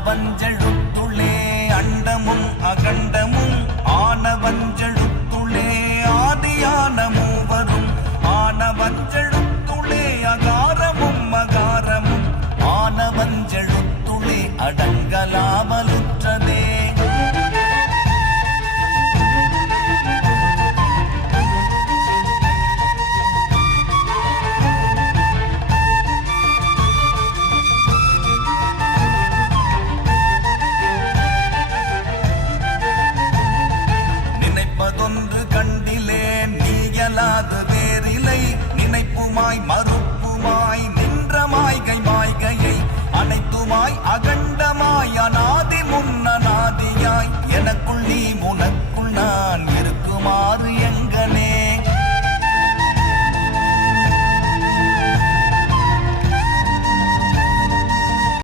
ஆனவஞ்செழுத்துளே அண்டமும் அகண்டமும் ஆனவஞ்செழுத்துளே ஆதியான மூவரும் ஆனவஞ்செழுத்துளே அகாரமும் மகாரமும் ஆனவஞ்செழுத்துளே அடங்கலாமலுற்றதே. நினைப்பதொன்று கண்டிலேன் நீயலாது வேறிலை நினைப்புமாய் மறுப்புமாய் நின்ற மாய்கை மாய்கையை அனைத்துமாய் அகண்டமாய் அநாதி முன்னநாதியாய் எனக்குள் நீ உனக்குள் நான் இருக்குமாறு